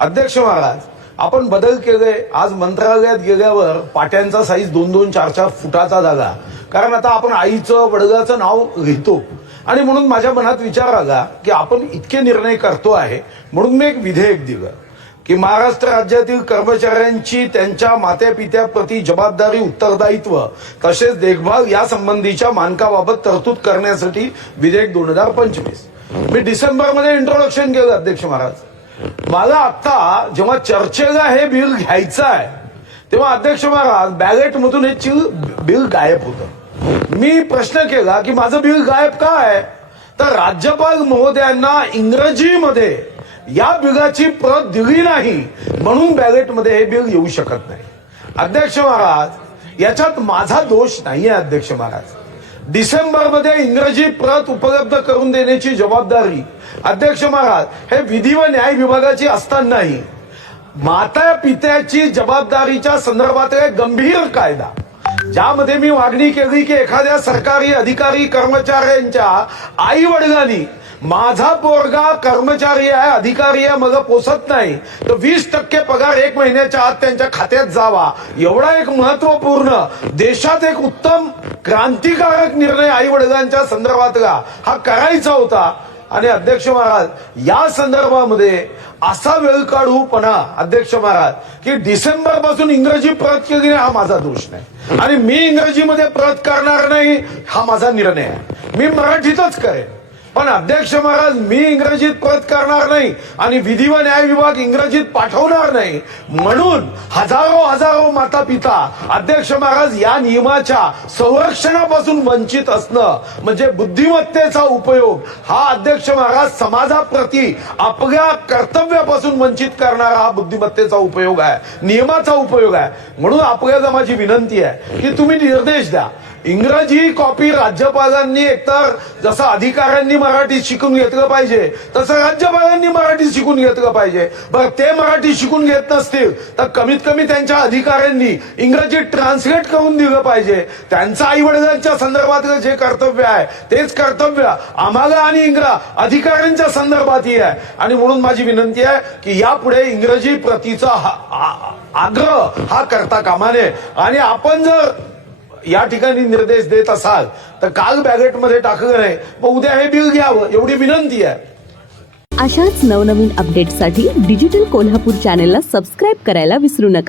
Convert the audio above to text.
अध्यक्ष महाराज, आपण बदल केले। आज मंत्रालयात गेल्यावर पाट्यांचा साईज 2-2, 4-4 फुटाचा झाला, कारण आता आपण आईचं वडिलाचं नाव लिहितो। आणि म्हणून माझ्या मनात विचार आला की आपण इतके निर्णय करतो आहे, म्हणून मी एक विधेयक दिलं की महाराष्ट्र राज्यातील कर्मचाऱ्यांची त्यांच्या मात्यापित्याप्रती जबाबदारी, उत्तरदायित्व तसेच देखभाल या संबंधीच्या मानकाबाबत तरतूद करण्यासाठी विधेयक 2025 मी डिसेंबरमध्ये इंट्रोडक्शन केलं। अध्यक्ष महाराज, मला आता जेव्हा चर्चेला हे बिल घ्यायचं आहे तेव्हा अध्यक्ष महाराज बॅलेटमधून हे बिल गायब होतं। मी प्रश्न केला की माझं बिल गायब का आहे, तर राज्यपाल महोदयांना इंग्रजीमध्ये या बिलाची प्रत दिली नाही म्हणून बॅलेटमध्ये हे बिल येऊ शकत नाही। अध्यक्ष महाराज, याच्यात माझा दोष नाहीये। अध्यक्ष महाराज, डिसेंबरमध्ये इंग्रजी प्रत उपलब्ध करून देण्याची जबाबदारी अध्यक्ष महाराज हे विधी व न्याय विभागाची असतानाही माता पित्याची जबाबदारीच्या संदर्भात एक गंभीर कायदा, ज्यामध्ये मी मागणी केली की एखाद्या सरकारी अधिकारी कर्मचाऱ्यांच्या आई वडिलांनी माझा पोरगा कर्मचारी आहे, अधिकारी आहे, मला पोसत नाही तर 20% पगार 1 महिन्याच्या आत त्यांच्या खात्यात जावा, एवढा एक महत्वपूर्ण देशात एक उत्तम क्रांतिकारक निर्णय आई वडिलांच्या संदर्भातला हा करायचा होता। आणि अध्यक्ष महाराज, या संदर्भामध्ये असा वेळ काढूपणा अध्यक्ष महाराज की डिसेंबर पासून इंग्रजी प्रत केली नाही, हा माझा दोष नाही। आणि मी इंग्रजीमध्ये प्रत करणार नाही हा माझा निर्णय आहे, मी मराठीतच करेन। पण अध्यक्ष महाराज, मी इंग्रजीत प्रत करणार नाही आणि विधी व न्याय विभाग इंग्रजीत पाठवणार नाही म्हणून हजारो माता पिता अध्यक्ष महाराज या नियमाच्या संरक्षणापासून वंचित असणं म्हणजे बुद्धिमत्तेचा उपयोग हा अध्यक्ष महाराज समाजाप्रती आपल्या कर्तव्यापासून वंचित करणारा हा बुद्धिमत्तेचा उपयोग आहे, नियमाचा उपयोग आहे। म्हणून आपल्याला माझी विनंती आहे की तुम्ही निर्देश द्या। इंग्रजी कॉपी राज्यपालांनी एकतर जसं अधिकाऱ्यांनी मराठी शिकून घेतलं पाहिजे तसं राज्यपालांनी मराठी शिकून घेतलं पाहिजे। बरं, ते मराठी शिकून घेत नसतील तर कमीत कमी त्यांच्या अधिकाऱ्यांनी इंग्रजी ट्रान्सलेट करून दिलं पाहिजे। त्यांचं आई वडिलांच्या संदर्भातलं जे कर्तव्य आहे तेच कर्तव्य आम्हाला आणि अधिकाऱ्यांच्या संदर्भातही आहे। आणि म्हणून माझी विनंती आहे की यापुढे इंग्रजी प्रतीचा आग्रह हा करता कामा नये। आणि आपण जर या ठिकाणी निर्देश देत असाल तर काल बॅलेटमध्ये टाकलं नाही, मग उद्या हे बिल घ्यावं एवढी विनंती आहे। अशाच नवनवीन अपडेट्ससाठी डिजिटल कोल्हापूर चॅनेलला सबस्क्राईब करायला विसरू नका।